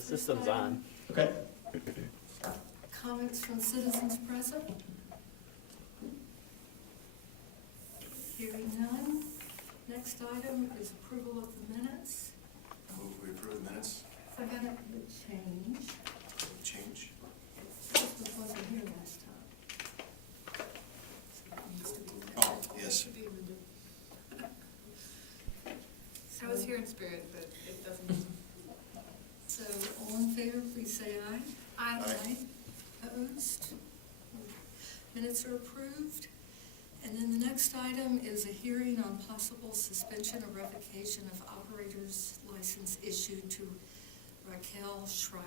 The system's on. Okay. Comments from citizens present? Hearing none. Next item is approval of the minutes. Move we approve the minutes. I got a change. Change. This wasn't here last time. Oh, yes. I was here in spirit, but it doesn't. So, all in favor, please say aye. Aye. Opposed? Minutes are approved. And then the next item is a hearing on possible suspension or revocation of operator's license issued to Raquel Schreiber.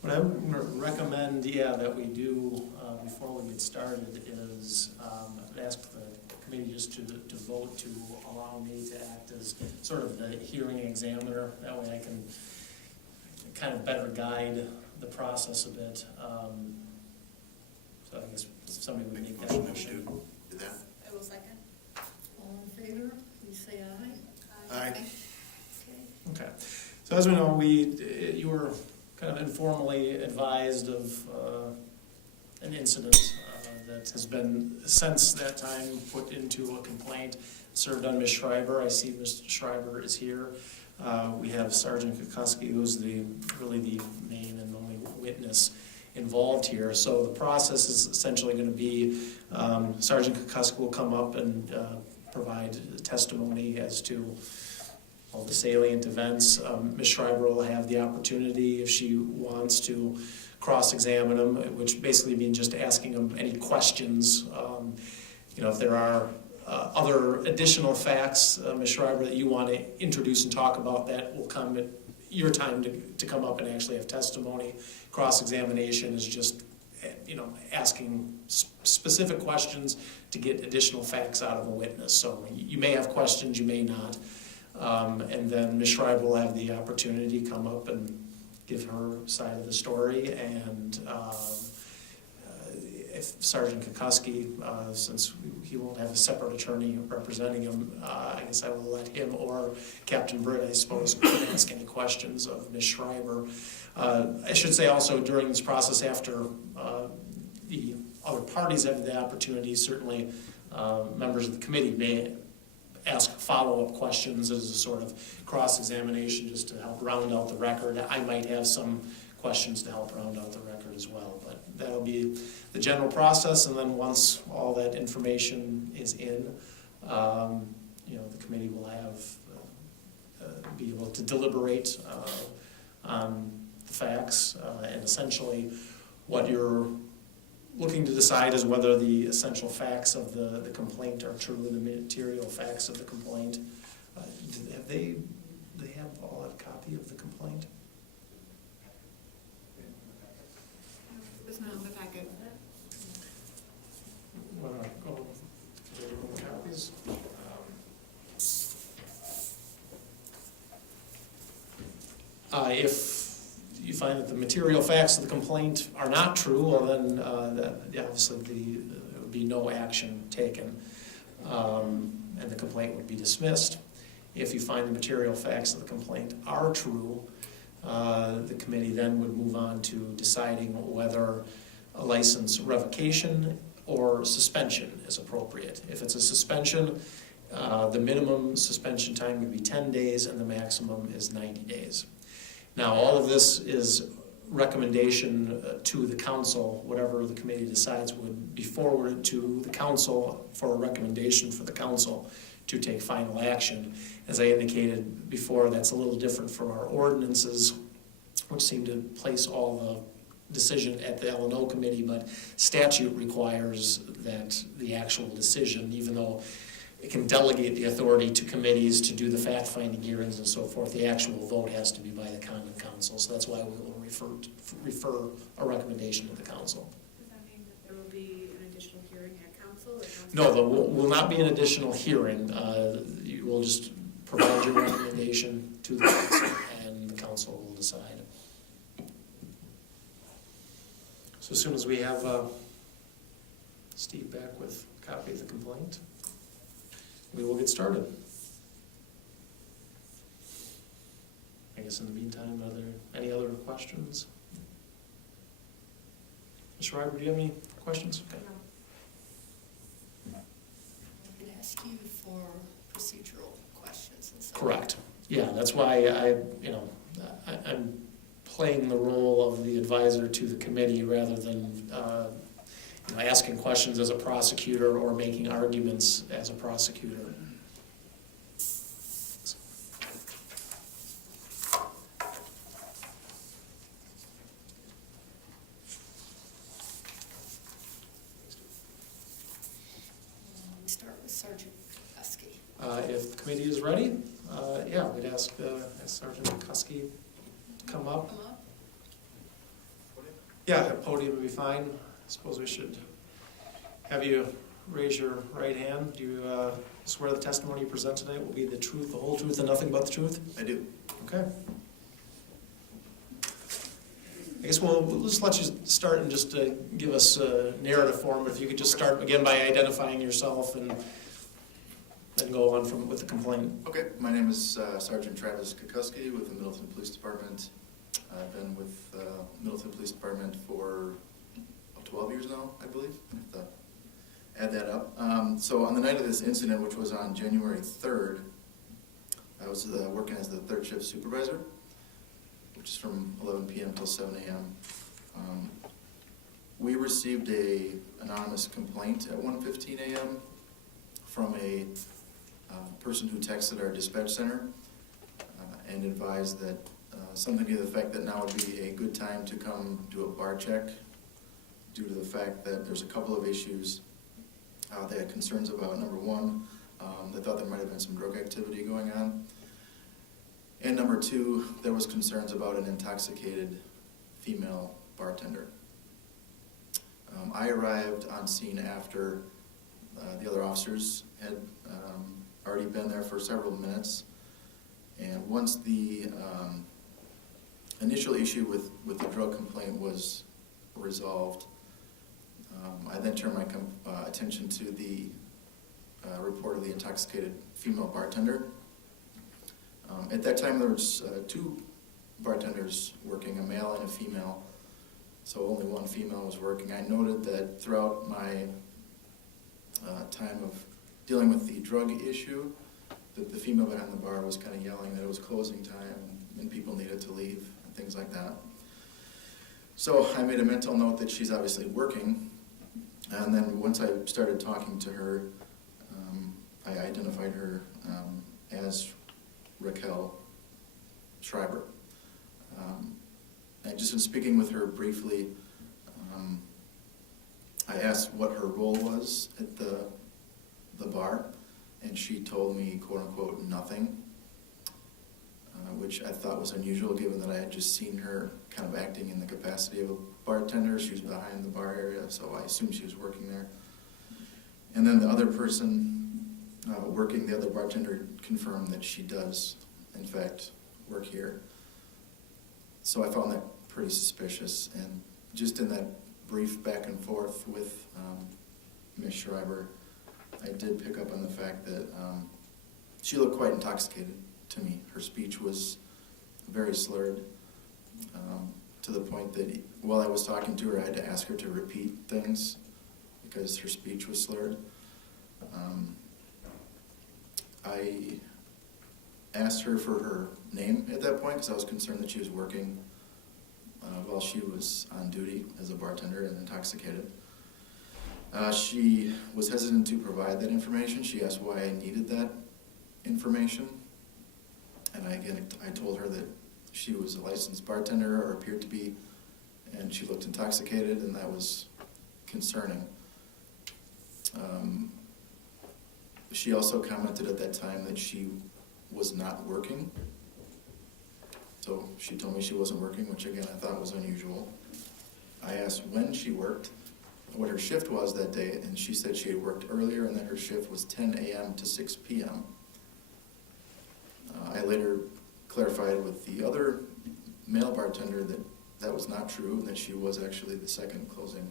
What I would recommend, that we do before we get started is I'd ask the committee just to vote to allow me to act as sort of the hearing examiner. That way I can kind of better guide the process a bit. So I guess somebody would make that motion. Do that. I will second. All in favor, please say aye. Aye. Okay. Okay. So as we know, you were kind of informally advised of an incident that has been, since that time, put into a complaint served on Ms. Schreiber. I see Ms. Schreiber is here. We have Sergeant Kukuski, who's really the main and only witness involved here. So the process is essentially going to be Sergeant Kukuski will come up and provide testimony as to all the salient events. Ms. Schreiber will have the opportunity, if she wants to, cross-examine him, which basically means just asking him any questions. If there are other additional facts, Ms. Schreiber, that you want to introduce and talk about, that will come at your time to come up and actually have testimony. Cross-examination is just, asking specific questions to get additional facts out of a witness. So you may have questions, you may not. And then Ms. Schreiber will have the opportunity to come up and give her side of the story. And if Sergeant Kukuski, since he won't have a separate attorney representing him, I guess I will let him or Captain Britt, I suppose, ask any questions of Ms. Schreiber. I should say also during this process, after the other parties have the opportunity, certainly members of the committee may ask follow-up questions as a sort of cross-examination just to help round out the record. I might have some questions to help round out the record as well, but that'll be the general process. And then once all that information is in, the committee will be able to deliberate on the facts, and essentially what you're looking to decide is whether the essential facts of the complaint are true, the material facts of the complaint. They have all have a copy of the complaint? It was not in the packet. Want to go through the copies? If you find that the material facts of the complaint are not true, well then obviously there would be no action taken, and the complaint would be dismissed. If you find the material facts of the complaint are true, the committee then would move on to deciding whether a license revocation or suspension is appropriate. If it's a suspension, the minimum suspension time would be 10 days and the maximum is 90 days. Now, all of this is recommendation to the council. Whatever the committee decides would be forwarded to the council for a recommendation for the council to take final action. As I indicated before, that's a little different from our ordinances, which seem to place all the decision at the L&O committee, but statute requires that the actual decision, even though it can delegate the authority to committees to do the fact-finding hearings and so forth, the actual vote has to be by the common council. So that's why we will refer a recommendation to the council. Does that mean that there will be an additional hearing at council? Or council? No, there will not be an additional hearing. You will just provide your recommendation to the council, and the council will decide. So as soon as we have Steve back with a copy of the complaint, we will get started. I guess in the meantime, are there any other questions? Ms. Schreiber, do you have any questions? Okay. I can ask you for procedural questions and so. Correct. Yeah, that's why I'm playing the role of the advisor to the committee rather than asking questions as a prosecutor or making arguments as a prosecutor. We start with Sergeant Husky. If the committee is ready, we'd ask Sergeant Kuski to come up. Come up. Yeah, the podium would be fine. I suppose we should have you raise your right hand. Do you swear the testimony you present tonight will be the truth, the whole truth, and nothing but the truth? I do. Okay. I guess we'll just let you start and just give us a narrative form. If you could just start again by identifying yourself and then go on with the complaint. Okay, my name is Sergeant Travis Kukuski with the Middleton Police Department. I've been with Middleton Police Department for 12 years now, I believe. I have to add that up. So on the night of this incident, which was on January 3rd, I was working as the third shift supervisor, which is from 11 p.m. till 7 a.m. We received an anonymous complaint at 1:15 a.m. from a person who texted our dispatch center and advised that something to the effect that now would be a good time to come do a bar check due to the fact that there's a couple of issues they had concerns about. Number one, they thought there might have been some drug activity going on. And number two, there was concerns about an intoxicated female bartender. I arrived on scene after the other officers had already been there for several minutes. And once the initial issue with the drug complaint was resolved, I then turned my attention to the report of the intoxicated female bartender. At that time, there was two bartenders working, a male and a female, so only one female was working. I noted that throughout my time of dealing with the drug issue, that the female behind the bar was kind of yelling that it was closing time and people needed to leave and things like that. So I made a mental note that she's obviously working, and then once I started talking to her, I identified her as Raquel Schreiber. And just in speaking with her briefly, I asked what her role was at the bar, and she told me, quote unquote, nothing, which I thought was unusual given that I had just seen her kind of acting in the capacity of a bartender. She was behind the bar area, so I assumed she was working there. And then the other person working, the other bartender, confirmed that she does, in fact, work here. So I found that pretty suspicious, and just in that brief back and forth with Ms. Schreiber, I did pick up on the fact that she looked quite intoxicated to me. Her speech was very slurred, to the point that while I was talking to her, I had to ask her to repeat things because her speech was slurred. I asked her for her name at that point because I was concerned that she was working while she was on duty as a bartender and intoxicated. She was hesitant to provide that information. She asked why I needed that information. And I told her that she was a licensed bartender, or appeared to be, and she looked intoxicated, and that was concerning. She also commented at that time that she was not working. So she told me she wasn't working, which again I thought was unusual. I asked when she worked, what her shift was that day, and she said she had worked earlier and that her shift was 10 a.m. to 6 p.m. I later clarified with the other male bartender that that was not true, and that she was actually the second closing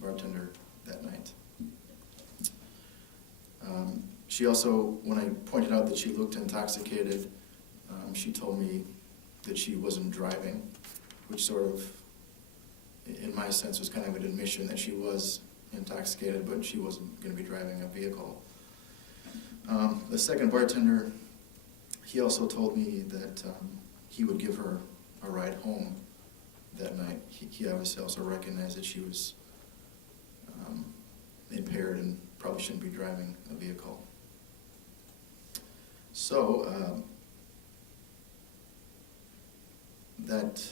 bartender that night. She also, when I pointed out that she looked intoxicated, she told me that she wasn't driving, which sort of, in my sense, was kind of an admission that she was intoxicated, but she wasn't going to be driving a vehicle. The second bartender, he also told me that he would give her a ride home that night. He obviously also recognized that she was impaired and probably shouldn't be driving a vehicle. So that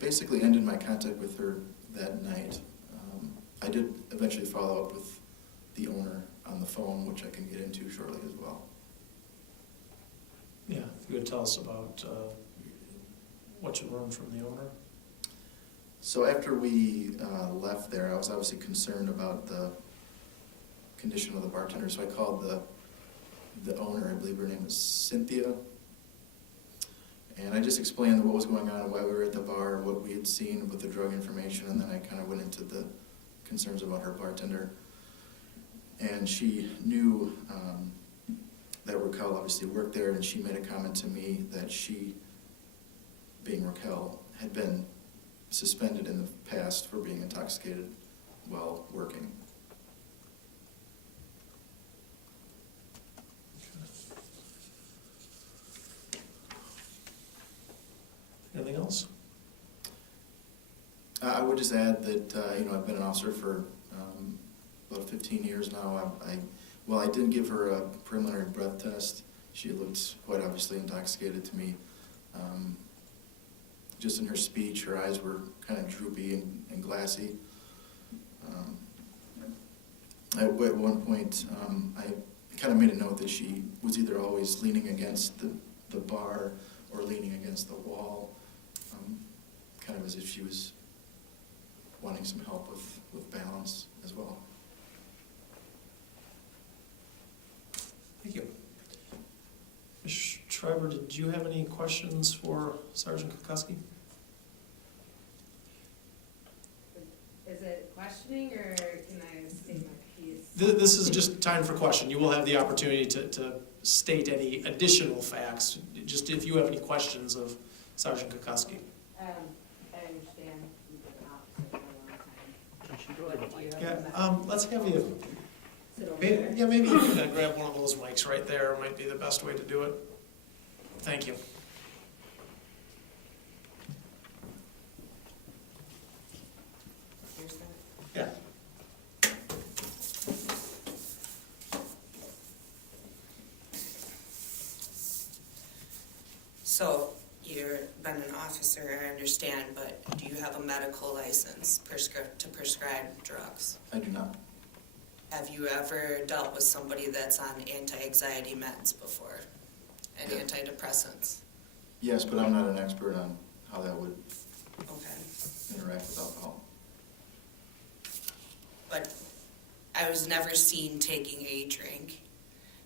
basically ended my contact with her that night. I did eventually follow up with the owner on the phone, which I can get into shortly as well. Yeah, if you could tell us about what you learned from the owner. So after we left there, I was obviously concerned about the condition of the bartender, so I called the owner. I believe her name was Cynthia. And I just explained what was going on, why we were at the bar, what we had seen with the drug information, and then I kind of went into the concerns about her bartender. And she knew that Raquel obviously worked there, and she made a comment to me that she, being Raquel, had been suspended in the past for being intoxicated while working. Anything else? I would just add that I've been an officer for about 15 years now. I did give her a preliminary breath test. She looked quite obviously intoxicated to me. Just in her speech, her eyes were kind of droopy and glassy. At one point, I kind of made a note that she was either always leaning against the bar or leaning against the wall, kind of as if she was wanting some help with balance as well. Thank you. Ms. Schreiber, did you have any questions for Sergeant Kukuski? Is it questioning or can I state my piece? This is just time for question. You will have the opportunity to state any additional facts, just if you have any questions of Sergeant Kukuski. I understand you've been an officer for a long time. What do you Yeah, have let's have you, Sit over there. yeah, maybe you can grab one of those mics right there, might be the best way to do it. Thank you. Here's that. Yeah. So, you've been an officer, I understand, but do you have a medical license to prescribe drugs? I do not. Have you ever dealt with somebody that's on anti-anxiety meds before? And Yeah. antidepressants? Yes, but I'm not an expert on how that would Okay. interact with alcohol. But I was never seen taking a drink.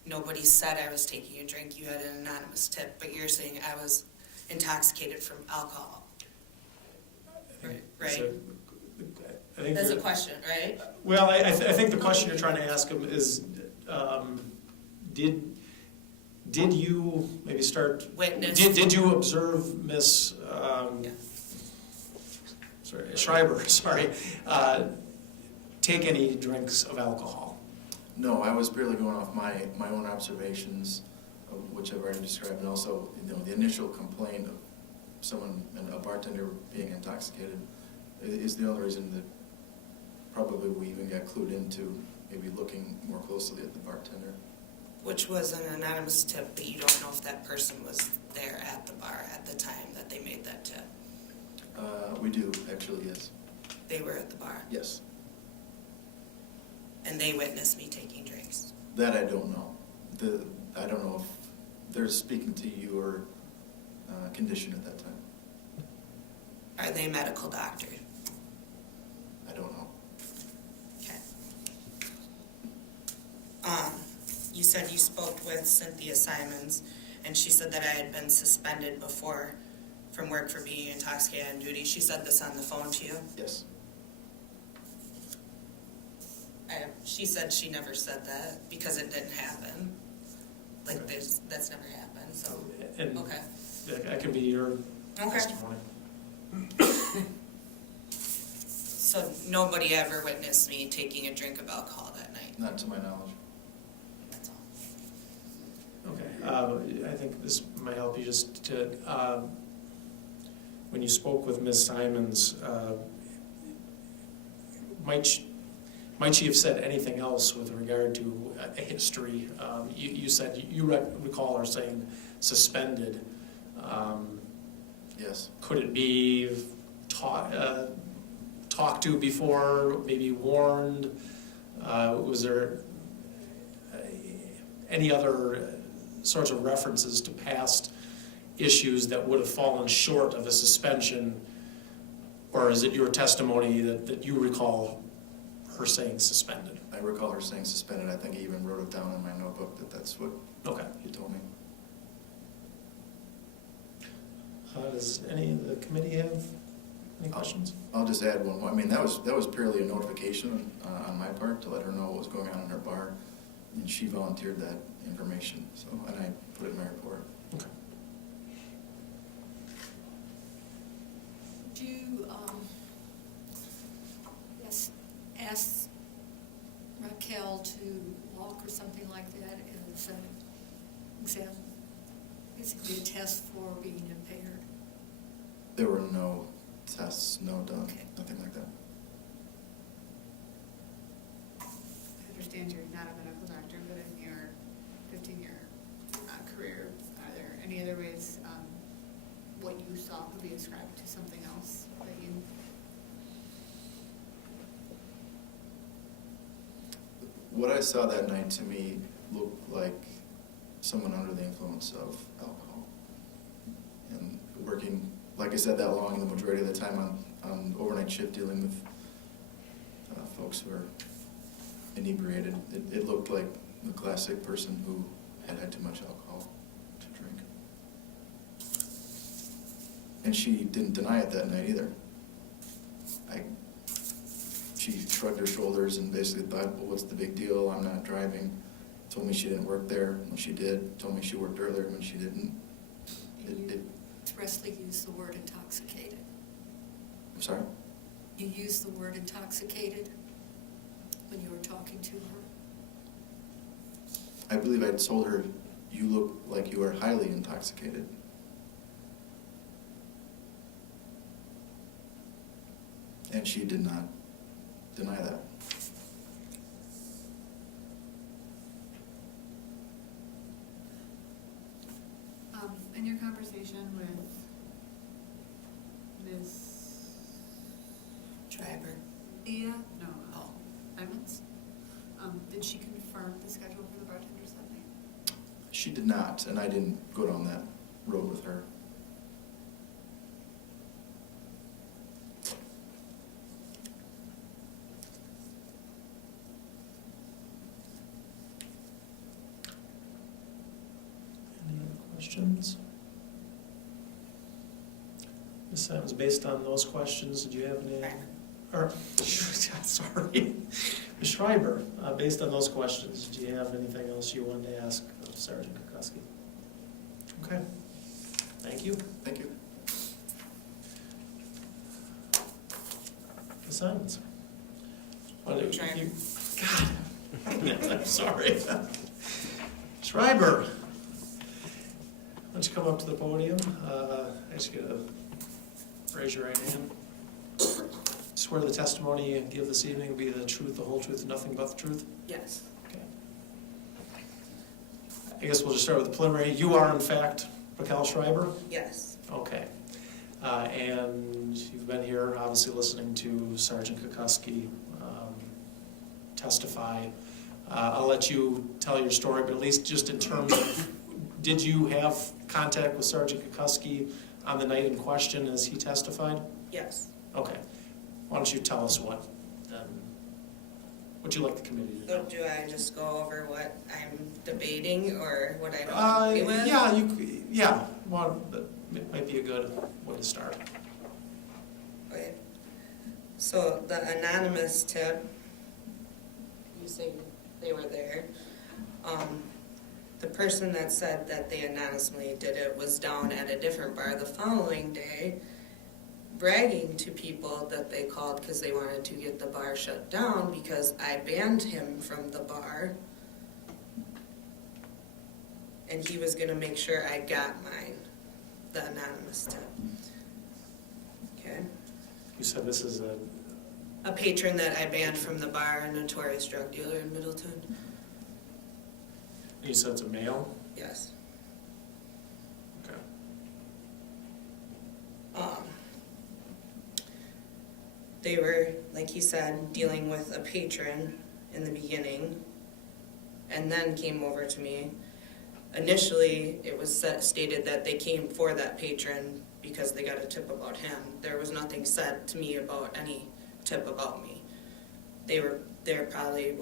Nobody said I was taking a drink. You had an anonymous tip, but you're saying I was intoxicated from alcohol. Right? So, I think That's a you're- question, right? Well, I think the question you're trying to ask him is, did you maybe start? Witness. Did you observe Miss Yeah. Schreiber? Sorry, take any drinks of alcohol? No, I was barely going off my own observations, of which I've already described, and also the initial complaint of someone, a bartender, being intoxicated is the only reason that probably we even got clued into maybe looking more closely at the bartender. Which was an anonymous tip, but you don't know if that person was there at the bar at the time that they made that tip. We do, actually, yes. They were at the bar, Yes. and they witnessed me taking drinks. That I don't know. I don't know if they're speaking to your condition at that time. Are they medical doctors? I don't know. Okay. You said you spoke with Cynthia Simons, and she said that I had been suspended before from work for being intoxicated on duty. She said this on the phone to you? Yes. She said she never said that because it didn't happen. Like, that's never happened, so, And okay. that could be your Okay. testimony. So nobody ever witnessed me taking a drink of alcohol that night? Not to my knowledge. That's all. Okay, I think this might help you just to, when you spoke with Ms. Simons, might she have said anything else with regard to a history? You said you recall her saying suspended. Yes. Could it be talked to before, maybe warned? Was there any other sorts of references to past issues that would have fallen short of a suspension? Or is it your testimony that you recall her saying suspended? I recall her saying suspended. I think I even wrote it down in my notebook that that's what Okay. he told me. Does any of the committee have any questions? I'll just add one more. I mean, that was purely a notification on my part to let her know what was going on in her bar, and she volunteered that information. So, and I put it in my report. Okay. Did you, ask Raquel to walk or something like that as an example? Basically a test for being impaired? There were no tests, no done, Okay. nothing like that. I understand you're not a medical doctor, but in your 15-year career, are there any other ways what you saw could be ascribed to something else that you? What I saw that night to me looked like someone under the influence of alcohol. And working, like I said, that long, the majority of the time on overnight shift dealing with folks who are inebriated, it looked like the classic person who had too much alcohol to drink. And she didn't deny it that night either. She shrugged her shoulders and basically thought, well, what's the big deal? I'm not driving. Told me she didn't work there when she did. Told me she worked earlier when she didn't. You expressly used the word intoxicated. I'm sorry? You used the word intoxicated when you were talking to her? I believe I told her, you look like you are highly intoxicated. And she did not deny that. In your conversation with Ms. Schreiber. Thea? No, Oh. Emmons? Did she confirm the schedule for the bartenders that night? She did not, and I didn't go down that road with her. Any other questions? Ms. Simons, based on those questions, did you have any? Or, sorry, Ms. Schreiber, based on those questions, do you have anything else you wanted to ask of Sergeant Kukuski? Okay, thank you. Thank you. Ms. Simons? Schreiber. God, I'm sorry. Schreiber, why don't you come up to the podium? I just get to raise your right hand. Swear the testimony you give this evening will be the truth, the whole truth, and nothing but the truth? Yes. Okay. I guess we'll just start with the preliminary. You are, in fact, Raquel Schreiber? Yes. Okay. And you've been here, obviously, listening to Sergeant Kukuski testify. I'll let you tell your story, but at least just in terms of, did you have contact with Sergeant Kukuski on the night in question as he testified? Yes. Okay. Why don't you tell us what you'd like the committee to So know? do I just go over what I'm debating or what I don't agree with? Yeah, well, that might be a good way to start. Okay. So the anonymous tip, you say they were there. The person that said that they anonymously did it was down at a different bar the following day, bragging to people that they called because they wanted to get the bar shut down because I banned him from the bar. And he was gonna make sure I got mine, the anonymous tip. Okay? You said this is A patron that I banned from the bar, a notorious drug dealer in Middleton. you said it's a male? Yes. Okay. They were, like you said, dealing with a patron in the beginning, and then came over to me. Initially, it was stated that they came for that patron because they got a tip about him. There was nothing said to me about any tip about me. They were there probably,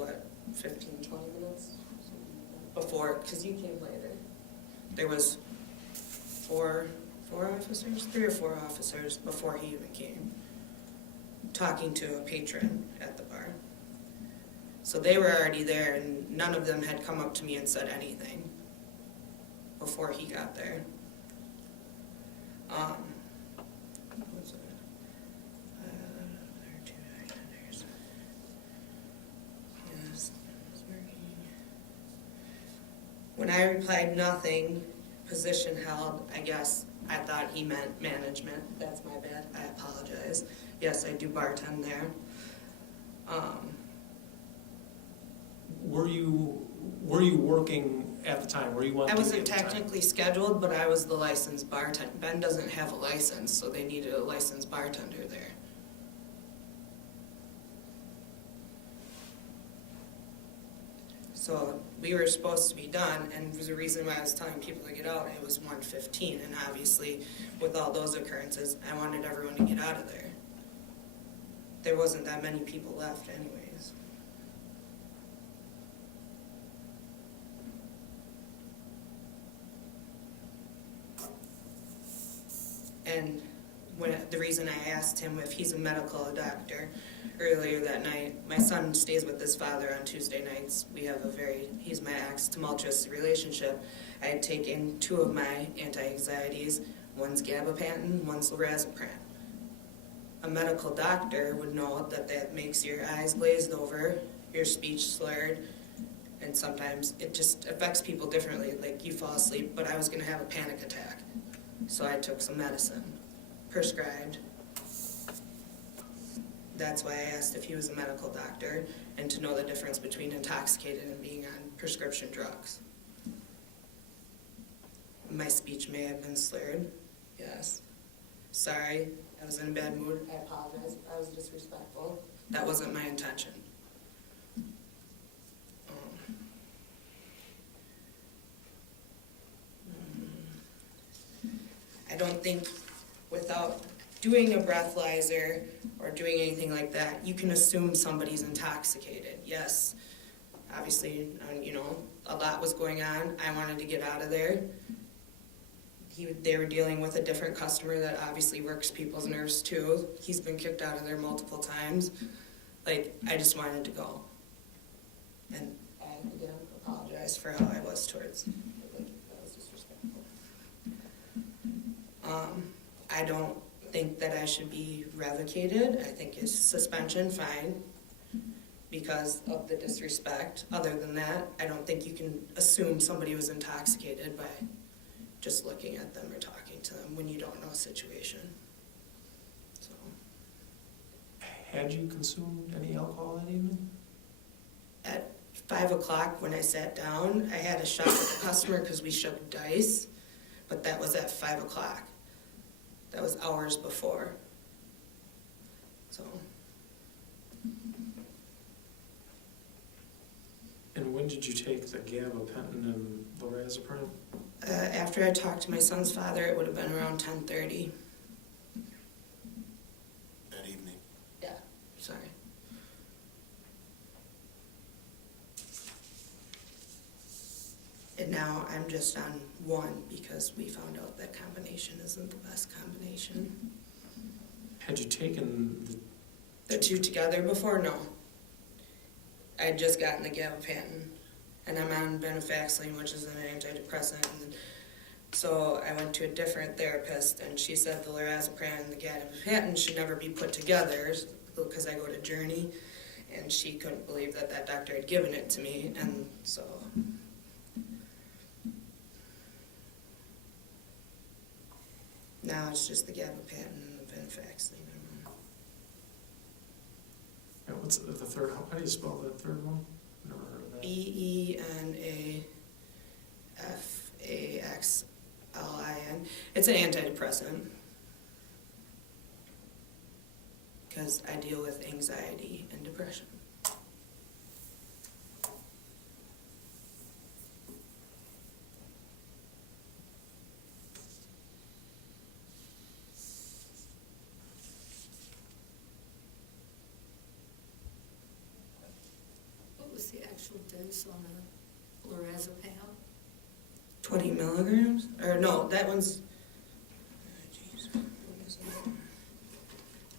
15, 20 minutes before, because you came later. There was three or four officers before he even came, talking to a patron at the bar. So they were already there, and none of them had come up to me and said anything before he got there. What was it? There are two bartenders. Yes, it's working. When I replied nothing, position held, I guess I thought he meant management. That's my bad. I apologize. Yes, I do bartend there. Were you working at the time? Were you on I duty wasn't at the time? technically scheduled, but I was the licensed bartender. Ben doesn't have a license, so they needed a licensed bartender there. So we were supposed to be done, and the reason why I was telling people to get out, it was 1:15, and obviously with all those occurrences, I wanted everyone to get out of there. There wasn't that many people left anyways. And the reason I asked him if he's a medical doctor earlier that night, my son stays with his father on Tuesday nights. We have he's my ex, tumultuous relationship. I had taken 2 of my anti-anxieties. One's gabapentin, one's lorazepam. A medical doctor would know that that makes your eyes glazed over, your speech slurred, and sometimes it just affects people differently. Like you fall asleep, but I was gonna have a panic attack. So I took some medicine, prescribed. That's why I asked if he was a medical doctor and to know the difference between intoxicated and being on prescription drugs. My speech may have been slurred, yes. Sorry, I was in a bad mood. I apologize. I was disrespectful. That wasn't my intention. I don't think without doing a breathalyzer or doing anything like that, you can assume somebody's intoxicated. Yes, obviously, a lot was going on. I wanted to get out of there. They were dealing with a different customer that obviously works people's nerves too. He's been kicked out of there multiple times. I just wanted to go. And I, again, apologize for how I was towards, that was disrespectful. I don't think that I should be revocated. I think it's suspension, fine, because of the disrespect. Other than that, I don't think you can assume somebody was intoxicated by just looking at them or talking to them when you don't know a situation. So. Had you consumed any alcohol that evening? At 5 o'clock when I sat down, I had a shot with the customer because we shook dice, but that was at 5 o'clock. That was hours before. So. And when did you take the gabapentin and lorazepam? After I talked to my son's father, it would have been around 10:30. That evening. Yeah, sorry. And now I'm just on 1 because we found out that combination isn't the best combination. Had you taken The 2 together before? No. I had just gotten the gabapentin and I'm on venlafaxine, which is an antidepressant. And so I went to a different therapist, and she said the lorazepam and the gabapentin should never be put together because I go to Journey, and she couldn't believe that that doctor had given it to me, and so. Now it's just the gabapentin and the venlafaxine. Yeah, what's the third, how do you spell the third one? Never heard of that. Benefaxlin. It's an antidepressant. Because I deal with anxiety and depression. What was the actual dose on the lorazepam? 20 milligrams? Or no, that one's. Jeez, what is it?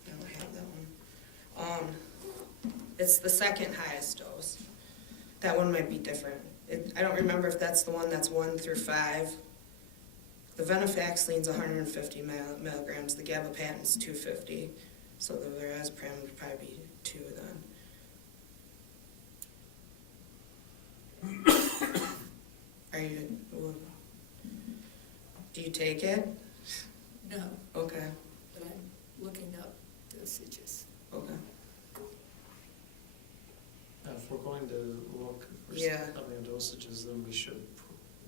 I don't have that one. It's the second highest dose. That one might be different. I don't remember if that's the one that's 1 through 5. The venlafaxine's 150 milligrams. The gabapentin's 250. So the lorazepam would probably be 2 then. Are you? Do you take it? No, Okay. but I'm looking up dosages. Okay. If we're going to look for Yeah. something in dosages, then we should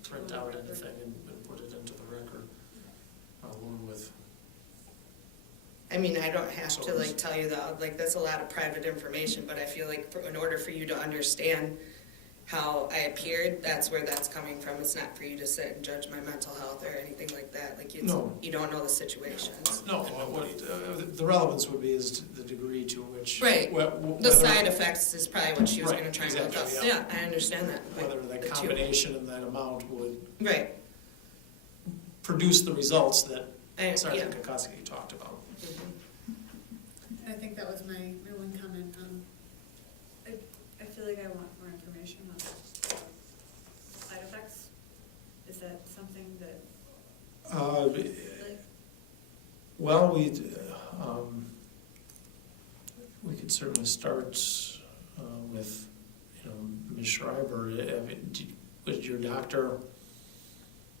print out anything and put it into the record, along with. I mean, I don't have to So- like tell you that, like, that's a lot of private information, but I feel like in order for you to understand how I appeared, that's where that's coming from. It's not for you to sit and judge my mental health or anything like that. Like, No. you don't know the situations. No, the relevance would be is to the degree to which. Right. The whether- side effects is probably what she was Right, gonna try and look up. exactly, Yeah, I understand that. Like, Whether the two. combination and that amount would Right. produce the results that Yeah. Sergeant Kokoski talked about. Mhm. I think that was my one comment. I feel like I want more information on side effects. Is that something that, like, Well, we could certainly start with, Ms. Schreiber. Was your doctor?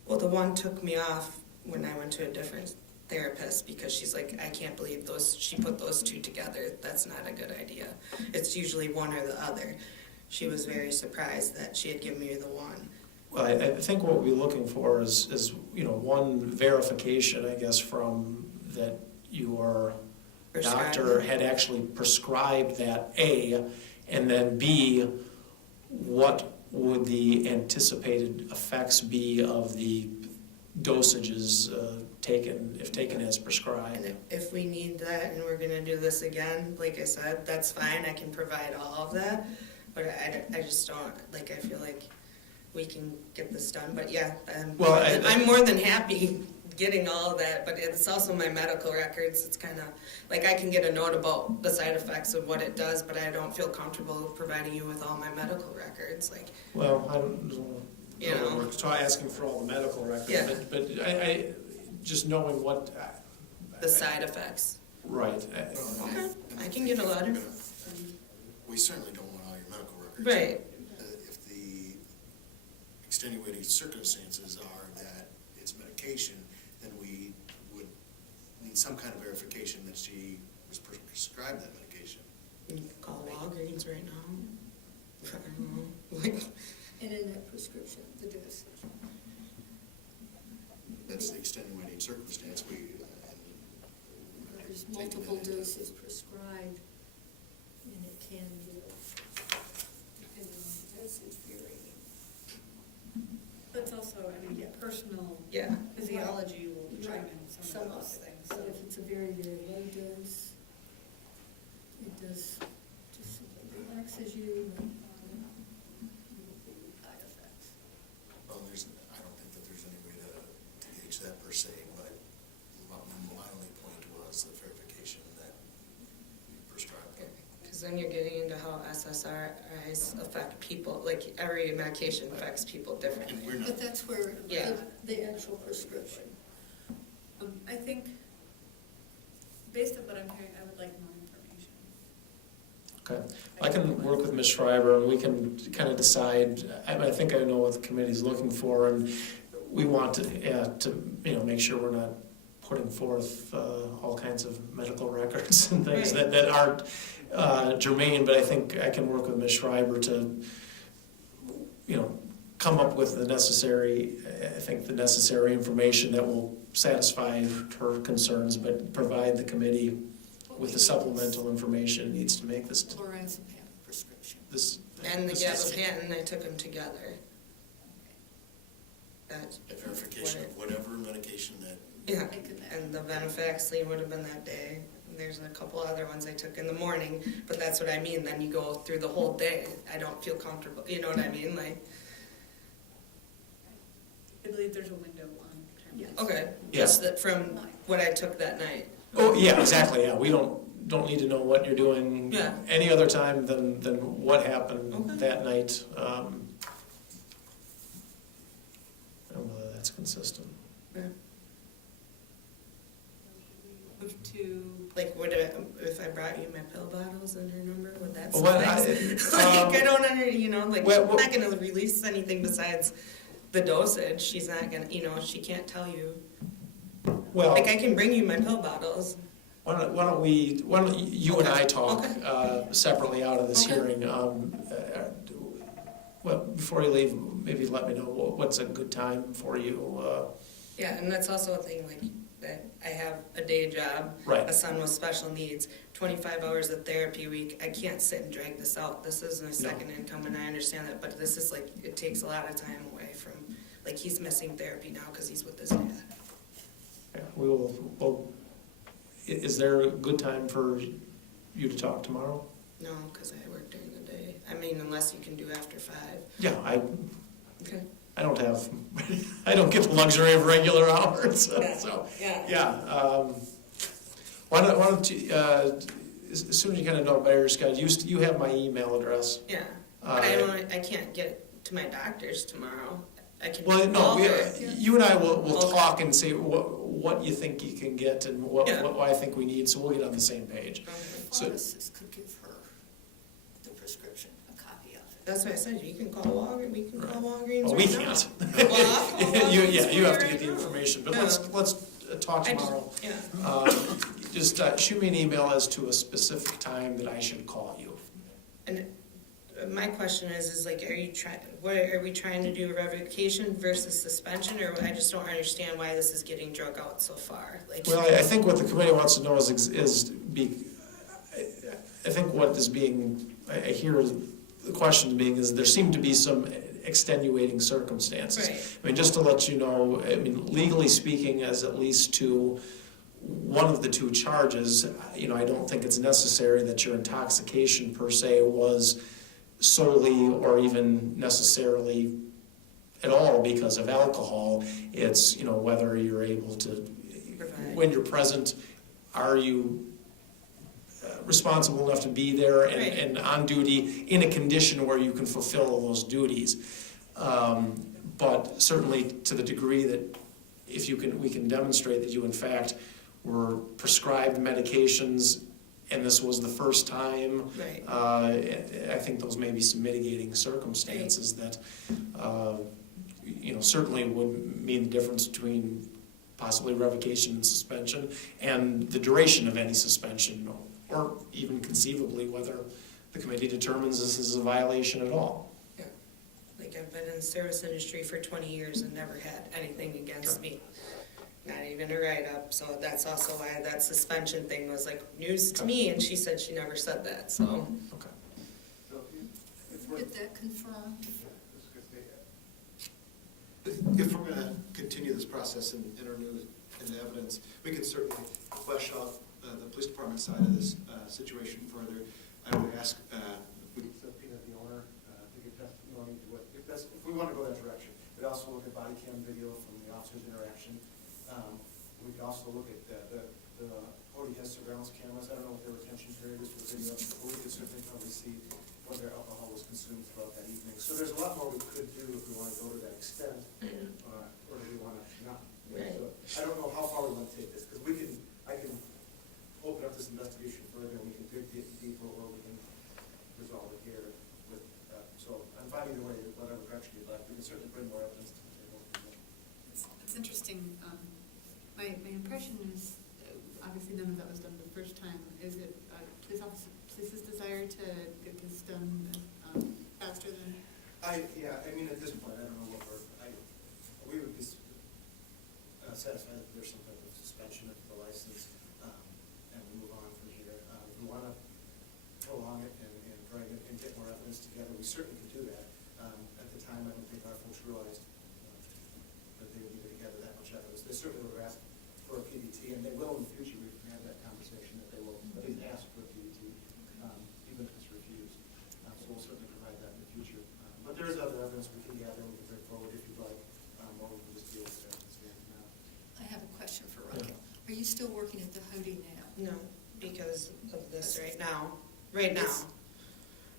Well, the one took me off when I went to a different therapist because she's like, I can't believe she put those two together. That's not a good idea. It's usually one or the other. She was very surprised that she had given me the one. Well, I think what we're looking for is one verification, I guess, from that your doctor Prescribed. had actually prescribed that, A, and then B, what would the anticipated effects be of the dosages if taken as prescribed? And if we need that and we're gonna do this again, like I said, that's fine. I can provide all of that. But I just don't, like, I feel like we can get this done. But yeah, I'm more than happy getting all of that. But it's also my medical records. It's kind of like I can get a note about the side effects of what it does, but I don't feel comfortable providing you with all my medical records. Like, Well, I don't know. You know. We're asking for all the medical records, Yeah. but I just knowing what. the side effects. Right. Okay, I can get a letter. We certainly don't want all your medical records. Right. If the extenuating circumstances are that it's medication, then we would need some kind of verification that she was prescribed that medication. You can call Walgreens right now. I don't know. Like, And in that prescription, the dosage. That's the extenuating circumstance. There's multiple doses prescribed, and it can be, depending on the dosage varying. But it's also, personal yeah. physiology will determine some Some of of those it, things. but if it's a very, very low dose, it does just simply relaxes you and side effects. Well, I don't think that there's any way to gauge that per se, but my only point was the verification that you prescribed it. Because then you're getting into how SSRIs affect people, like every medication affects people And differently. we're not, But that's where Yeah. the actual prescription. I think, based on what I'm hearing, I would like more information. Okay, I can work with Ms. Schreiber, and we can kind of decide, I think I know what the committee's looking for, and we want to make sure we're not putting forth all kinds of medical records and things Right. that aren't germane, but I think I can work with Ms. Schreiber to, come up with the necessary information that will satisfy her concerns, but provide the committee with the supplemental information it needs to make this. Lorazepam prescription. And the this gabapentin, I took them together. That's a verification of whatever medication that, Yeah, Taken that. and the venlafaxine would have been that day. There's a couple other ones I took in the morning, but that's what I mean, then you go through the whole day. I don't feel comfortable, you know what I mean, like, I believe there's a window on time. Yes. okay, Yeah. just that from what I took that night. Oh, yeah, exactly, yeah, we don't need to know what you're doing Yeah. any other time than what happened Okay. that night. And whether that's consistent. Move to, Like, if I brought you my pill bottles and her number, would that Well, suffice? I- Like, I don't like, Well, I'm not gonna release anything besides the dosage. She's not gonna, she can't tell you. Well, Like, I can bring you my pill bottles. why don't you and I talk separately out of this Okay. hearing? Well, before you leave, maybe let me know what's a good time for you. Yeah, and that's also a thing, like, that I have a day job, Right. a son with special needs, 25 hours of therapy a week. I can't sit and drag this out. This is my second income, and I understand that, but this is like, it takes a lot of time away from, like, he's missing therapy now because he's with his dad. Yeah, we will, is there a good time for you to talk tomorrow? No, because I work during the day. I mean, unless you can do after 5. Yeah, Okay. I don't get the luxury of regular hours, so, Yeah. why don't you, as soon as you kind of know better, Scott, you have my email address. Yeah. But I can't get to my doctor's tomorrow. I can Well, no, call her. you and I will Okay. talk and say what you think you can get and what Yeah. I think we need, so we'll get on the same page. Okay. So- Pharmacist could give her the prescription, a copy of it. That's what I said. You can call Walgreens. We can call Walgreens. Well, we right now. can't. Well, I'll call Walgreens You have to right get the now. information, but Yeah. let's talk I just- tomorrow. Yeah. Just shoot me an email as to a specific time that I should call you. And my question is like, are we trying to do revocation versus suspension, or I just don't understand why this is getting drug out so far? Like, Well, I think what the committee wants to know I think what is being, I hear the question being is there seem to be some extenuating circumstances. Right. I mean, just to let you know, I mean, legally speaking, as at least to one of the two charges, I don't think it's necessary that your intoxication per se was solely or even necessarily at all because of alcohol. It's, whether you're able to, Provide. when you're present, are you responsible enough to be there and, Right. and on duty in a condition where you can fulfill those duties. But certainly to the degree that we can demonstrate that you in fact were prescribed medications and this was the first time, Right. I think those may be some mitigating circumstances that, certainly would mean the difference between possibly revocation and suspension and the duration of any suspension, or even conceivably whether the committee determines this is a violation at all. Like, I've been in the service industry for 20 years and never had anything against me. Not even a write-up, so that's also why that suspension thing was like news to me, and she said she never said that, so. Okay. Get that confirmed. if we're gonna continue this process and enter into evidence, we can certainly flesh out the police department side of this situation further. I would ask, we could subpoena the owner to give testimony to if we want to go that direction. We'd also look at body cam video from the officer's interaction. We could also look at the already has surveillance cameras. I don't know what their retention period is for video, but we could certainly see whether alcohol was consumed throughout that evening. So there's a lot more we could do if we want to go to that extent, or do we want to not? Right. So I don't know how far we want to take this, because I can open up this investigation further, and we can dig deeper, or we can resolve it here with, so I'm fine either way, whatever direction you'd like. We can certainly bring more evidence to the table. It's interesting. My impression is, obviously none of that was done the first time. Is it police's desire to get this done faster than? Yeah, I mean, at this point, I don't know what we would be satisfied if there's some type of suspension of the license, and we move on from here. If we want to prolong it and drag it and get more evidence together, we certainly could do that. At the time, I don't think our folks realized that they would need to gather that much evidence. They certainly would have asked for a PDT, and they will in the future. We've had that conversation that they will at least ask for a PDT, even if it's refused. So we'll certainly provide that in the future. But there is other evidence we can gather, we can bring forward if you'd like, or we can just deal with it as it stands now. I have a question for Raquel. Are you still working at the Hody now? No, because of this right now.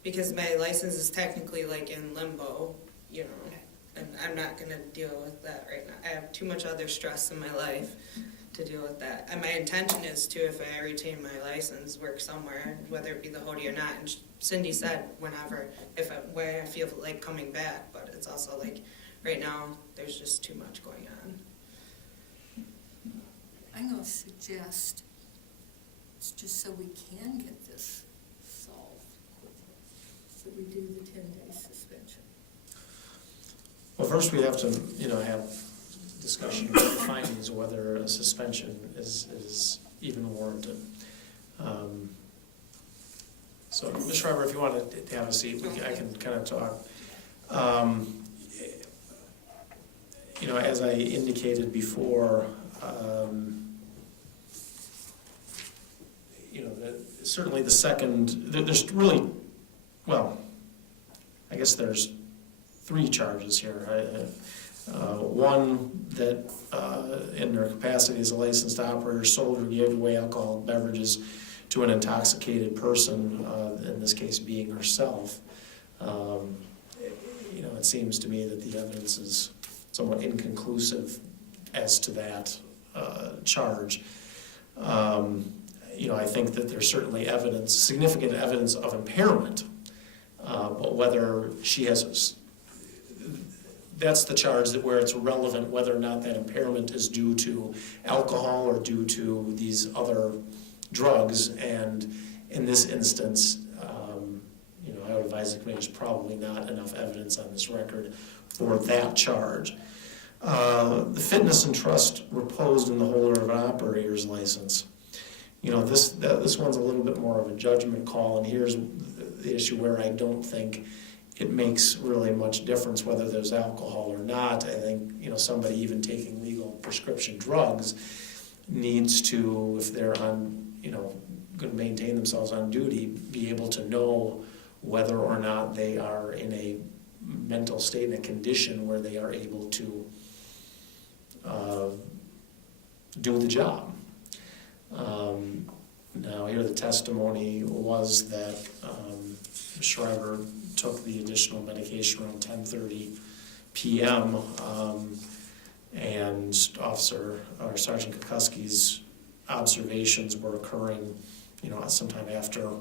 Because my license is technically like in limbo, you know, Okay. and I'm not gonna deal with that right now. I have too much other stress in my life to deal with that. And my intention is to, if I retain my license, work somewhere, whether it be the Hody or not. And Cindy said whenever, where I feel like coming back, but it's also like, right now, there's just too much going on. I'm going to suggest, it's just so we can get this solved quickly, that we do the 10-day suspension. Well, first we have to, have discussion about the findings of whether a suspension is even warranted. So, Ms. Schreiber, if you want to have a seat, I can kind of talk. As I indicated before, certainly the second, there's really, well, I guess there's 3 charges here. One, that in their capacity as a licensed operator, sold or gave away alcoholic beverages to an intoxicated person, in this case being herself. It seems to me that the evidence is somewhat inconclusive as to that charge. I think that there's certainly significant evidence of impairment, but whether she has, that's the charge where it's relevant whether or not that impairment is due to alcohol or due to these other drugs. And in this instance, I would advise the committee there's probably not enough evidence on this record for that charge. The fitness and trust reposed in the holder of an operator's license. This one's a little bit more of a judgment call, and here's the issue where I don't think it makes really much difference whether there's alcohol or not. I think, somebody even taking legal prescription drugs needs to, if they're on, going to maintain themselves on duty, be able to know whether or not they are in a mental state, in a condition where they are able to do the job. Now, here the testimony was that Schreiber took the additional medication around 10:30 p.m. And Sergeant Kukuski's observations were occurring, sometime after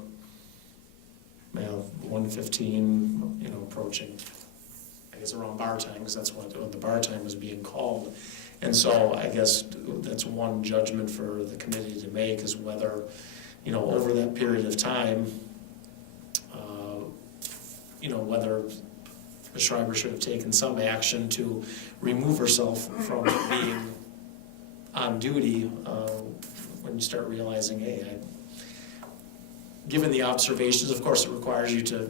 1:15, approaching, I guess, around bar time, because that's when the bar time was being called. And so I guess that's one judgment for the committee to make, is whether, over that period of time, whether Ms. Schreiber should have taken some action to remove herself from being on duty when you start realizing, hey, given the observations, of course it requires you to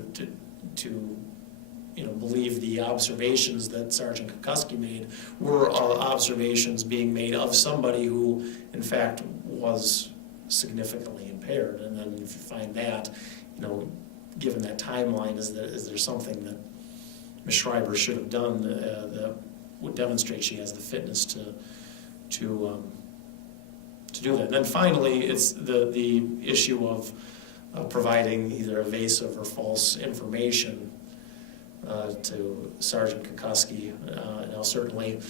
believe the observations that Sergeant Kukuski made were observations being made of somebody who, in fact, was significantly impaired. And then if you find that, given that timeline, is there something that Ms. Schreiber should have done that would demonstrate she has the fitness to do that? And then finally, it's the issue of providing either evasive or false information to Sergeant Kukuski. Now certainly,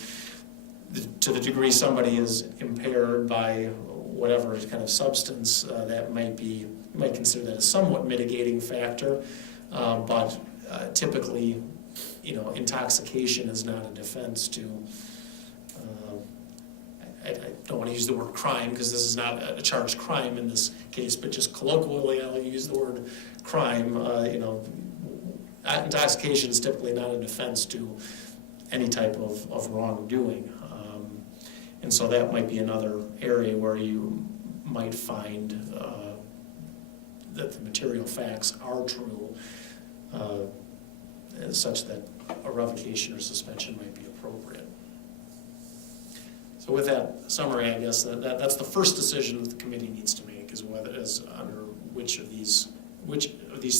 to the degree somebody is impaired by whatever kind of substance, that might consider that a somewhat mitigating factor, but typically, intoxication is not a defense to, I don't want to use the word crime, because this is not a charged crime in this case, but just colloquially, I'll use the word crime. Intoxication is typically not a defense to any type of wrongdoing. And so that might be another area where you might find that the material facts are true, such that a revocation or suspension might be appropriate. So with that summary, I guess that's the first decision that the committee needs to make, is under which of these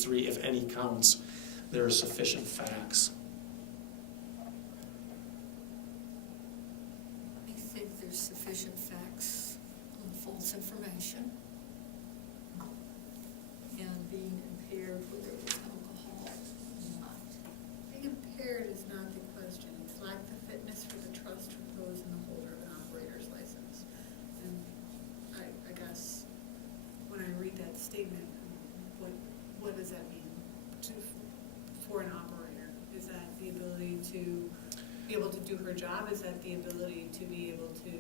three, if any, counts there are sufficient facts. I think there's sufficient facts on false information and being impaired, whether it was alcohol or not. Being impaired is not the question. It's lack the fitness for the trust reposed in the holder of an operator's license. And I guess when I read that statement, what does that mean for an operator? Is that the ability to be able to do her job? Is that the ability to be able to,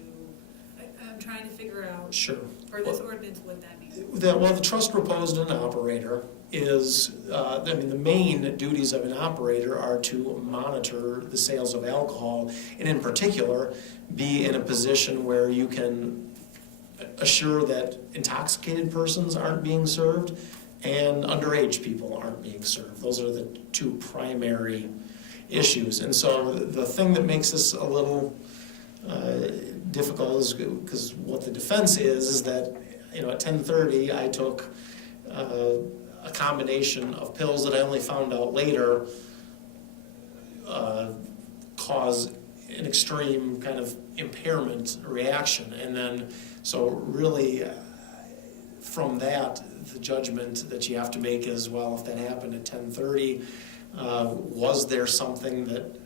I'm trying to figure out. Sure. For this ordinance, what that means. The trust reposed in an operator is, the main duties of an operator are to monitor the sales of alcohol, and in particular, be in a position where you can assure that intoxicated persons aren't being served and underage people aren't being served. Those are the two primary issues. And so the thing that makes this a little difficult is because what the defense is that, at 10:30 I took a combination of pills that I only found out later cause an extreme kind of impairment reaction. And then, so really from that, the judgment that you have to make is, well, if that happened at 10:30, was there something that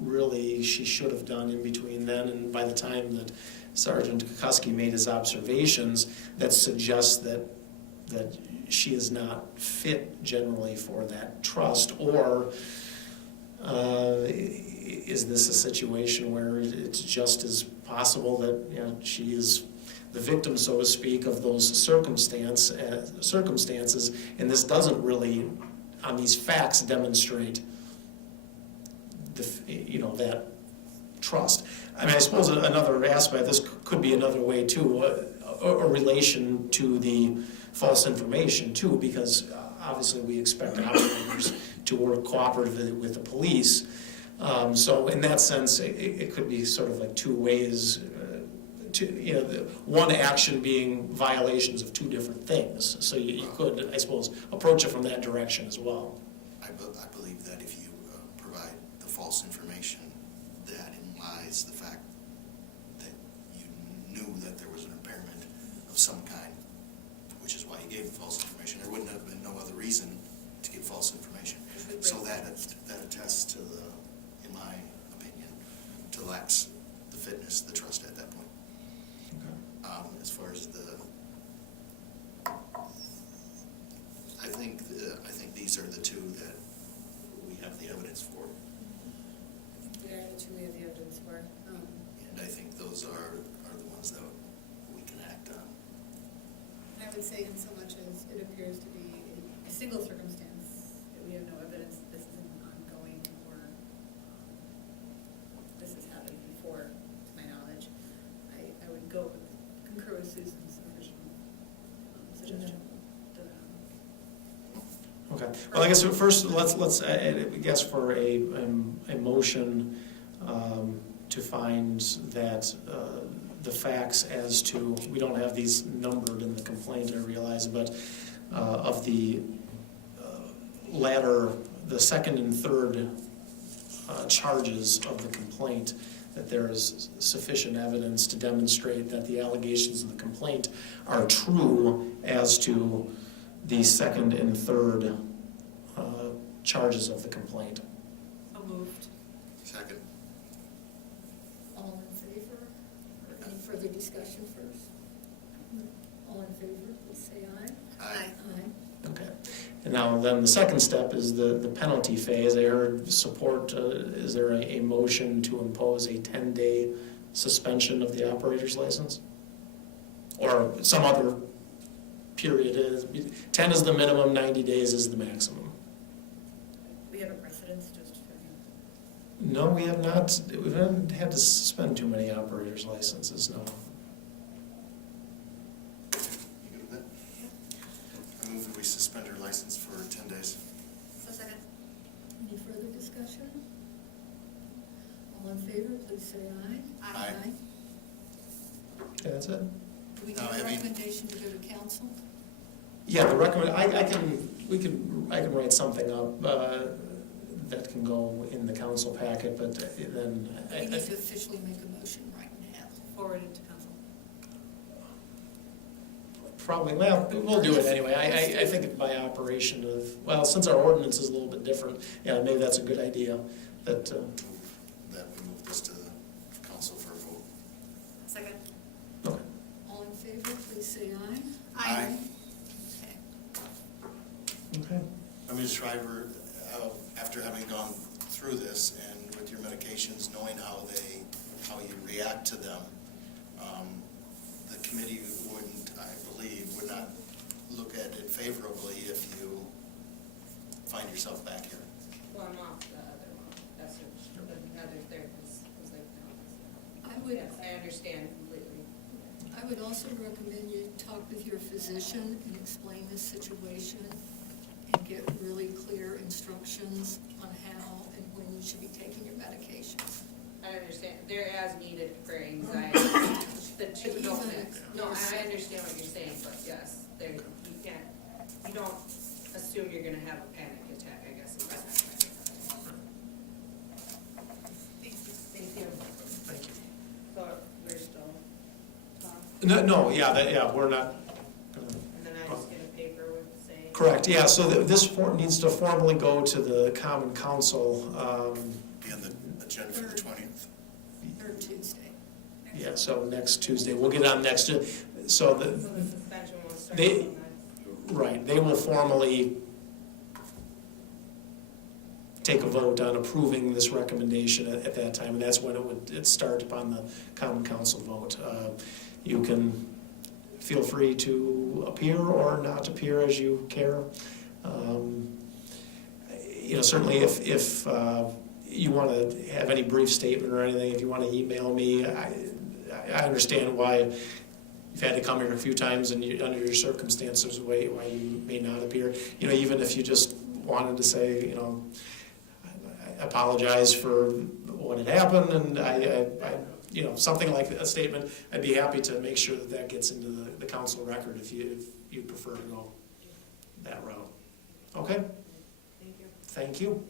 really she should have done in between then and by the time that Sergeant Kukuski made his observations that suggests that she is not fit generally for that trust? Or is this a situation where it's just as possible that she is the victim, so to speak, of those circumstances, and this doesn't really, on these facts, demonstrate that trust. I suppose another aspect, this could be another way too, a relation to the false information too, because obviously we expect operators to work cooperatively with the police. So in that sense, it could be sort of like two ways. One action being violations of two different things. So you could, I suppose, approach it from that direction as well. I believe that if you provide the false information, that implies the fact that you knew that there was an impairment of some kind, which is why you gave false information. There wouldn't have been no other reason to give false information. So that attests to in my opinion, to lacks the fitness, the trust at that point. As far as I think these are the two that we have the evidence for. They are the two we have the evidence for. And I think those are the ones that we can act on. I would say in so much as it appears to be a single circumstance, that we have no evidence that this is an ongoing or this has happened before, to my knowledge. I would concur with Susan's original suggestion. Okay. Well, I guess first let's I guess for a motion to find that the facts as to, we don't have these numbered in the complaint, I realize, but of the latter, the second and third charges of the complaint, that there is sufficient evidence to demonstrate that the allegations of the complaint are true as to the second and third charges of the complaint. So moved. Second. All in favor? Or any further discussion first? All in favor, please say aye. Aye. Aye. Okay. And now then the second step is the penalty phase. I heard support, is there a motion to impose a 10-day suspension of the operator's license? Or some other period is, 10 is the minimum, 90 days is the maximum. We have a precedence, just for No, we have not, we haven't had to suspend too many operators' licenses, no. You good with that? I move that we suspend her license for 10 days. a second. Any further discussion? All in favor, please say aye. Aye. Okay, that's it? Do we No, need I a mean- recommendation to go to council? Yeah, the I can write something up that can go in the council packet, but then. We need to officially make a motion right now. Forward it to council. Probably, well, we'll do it anyway. I think by operation of, well, since our ordinance is a little bit different, yeah, maybe that's a good idea, that, That we move this to the council for a vote. Second. okay. All in favor, please say aye. Aye. Okay. Okay. I mean, Shriver, after having gone through this and with your medications, knowing how you react to them, the committee wouldn't, I believe, would not look at it favorably if you find yourself back here. Well, I'm off the other one, that's what, the other therapist was like, no. I would, Yes, I understand completely. I would also recommend you talk with your physician and explain this situation and get really clear instructions on how and when you should be taking your medications. I understand, they're as needed for anxiety, the two don't mix. No, I understand what you're saying, but yes, there, you don't assume you're gonna have a panic attack, I guess. Is what I'm saying. Thank you. Thank you. So we're still talking, No, yeah, we're not gonna. and then I just get a paper with saying. Correct, yeah, so this needs to formally go to the common council, Be on the agenda for the 20th. Third Tuesday. yeah, so next Tuesday, we'll get on next, so So the suspension will start They- on right, they will formally take a vote on approving this recommendation at that time, and that's when it'd start upon the common council vote. You can feel free to appear or not appear as you care. Certainly if you want to have any brief statement or anything, if you want to email me, I understand why you've had to come here a few times and under your circumstances, why you may not appear. Even if you just wanted to say, I apologize for what had happened, and I something like a statement, I'd be happy to make sure that gets into the council record if you'd prefer to go that route. Okay? Thank you. Thank you.